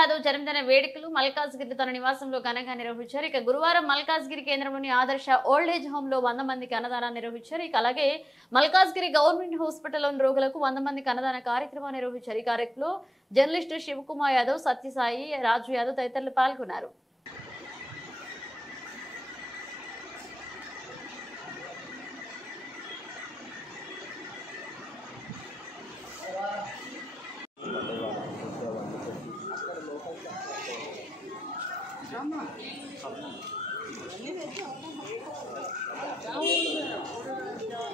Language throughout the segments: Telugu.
యాదవ్ జన్మదిన వేడుకలు మల్కాజ్గిరి తన నివాసంలో ఘనంగా నిర్వహించారు. ఇక గురువారం మల్కాజ్గిరి కేంద్రంలోని ఆదర్శ ఓల్డ్ ఏజ్ హోమ్ లో 100 మందికి అన్నదానం నిర్వహించారు. ఇక అలాగే మల్కాజ్గిరి గవర్నమెంట్ హాస్పిటల్లోని రోగులకు 100 మందికి అన్నదాన కార్యక్రమం నిర్వహించారు. ఈ కార్యక్రమంలో జర్నలిస్టు శివకుమార్ యాదవ్, సత్యసాయి, రాజు యాదవ్ తదితరులు పాల్గొన్నారు.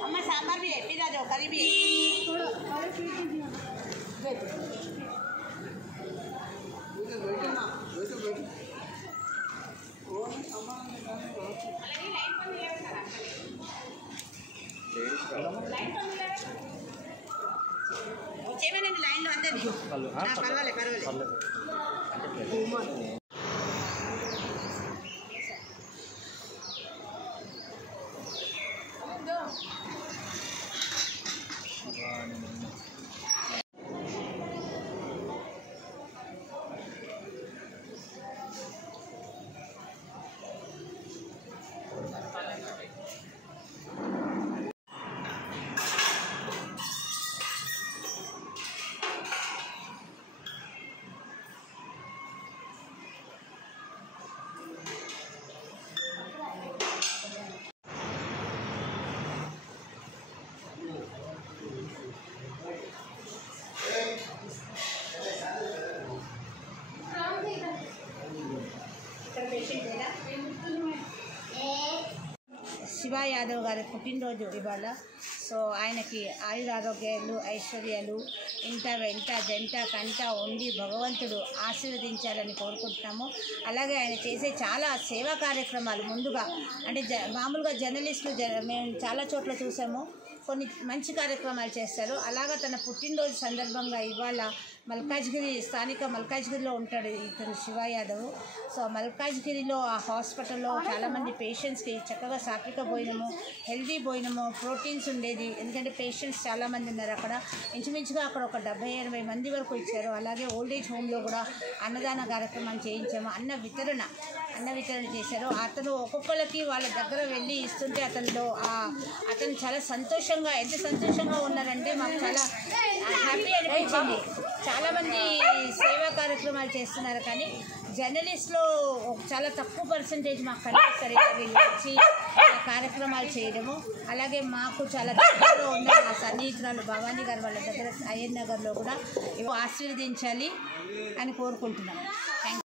अम्मा सांभर भी है, फिर आ जाओ करी भी వచ్చేమేనండి లైన్లో అందరినీ పర్వాలేదు శివ యాదవ్ గారి పుట్టినరోజు ఇవాళ. సో ఆయనకి ఆయురారోగ్యాలు, ఐశ్వర్యాలు ఇంట వెంట జంట కంట ఉండి భగవంతుడు ఆశీర్వదించాలని కోరుకుంటున్నాము. అలాగే ఆయన చేసే చాలా సేవా కార్యక్రమాలు ముందుగా అంటే మామూలుగా జర్నలిస్టులు మేము చాలా చోట్ల చూసాము, కొన్ని మంచి కార్యక్రమాలు చేస్తారు. అలాగా తన పుట్టినరోజు సందర్భంగా ఇవాళ మల్కాజ్గిరి స్థానిక మల్కాజ్గిరిలో ఉంటాడు ఇతను శివ యాదవ్. సో మల్కాజ్గిరిలో ఆ హాస్పిటల్లో చాలామంది పేషెంట్స్కి చక్కగా సాత్విక భోజనము, హెల్దీ భోజనము, ప్రోటీన్స్ ఉండేది. ఎందుకంటే పేషెంట్స్ చాలామంది ఉన్నారు అక్కడ. ఇంచుమించుగా అక్కడ ఒక 70-80 మంది వరకు ఇచ్చారు. అలాగే ఓల్డ్ ఏజ్ హోమ్లో కూడా అన్నదాన కార్యక్రమం చేయించాము. అన్న వితరణ చేశారు. అతను ఒక్కొక్కరికి వాళ్ళ దగ్గర వెళ్ళి ఇస్తుంటే అతను చాలా సంతోషంగా, ఎంత సంతోషంగా ఉన్నారంటే మాకు చాలా హ్యాపీ అనిపించింది. చాలామంది సేవా కార్యక్రమాలు చేస్తున్నారు కానీ జర్నలిస్ట్లో చాలా తక్కువ పర్సంటేజ్ మాకు కనిపిస్తారు వీళ్ళు వచ్చి కార్యక్రమాలు చేయడము. అలాగే మాకు చాలా దగ్గరలో ఉన్న మా సన్నిహితురాలు భవానీ గారు వాళ్ళ దగ్గర అయ్యన్ నగర్లో కూడా ఆశీర్వదించాలి అని కోరుకుంటున్నాము. Thank you.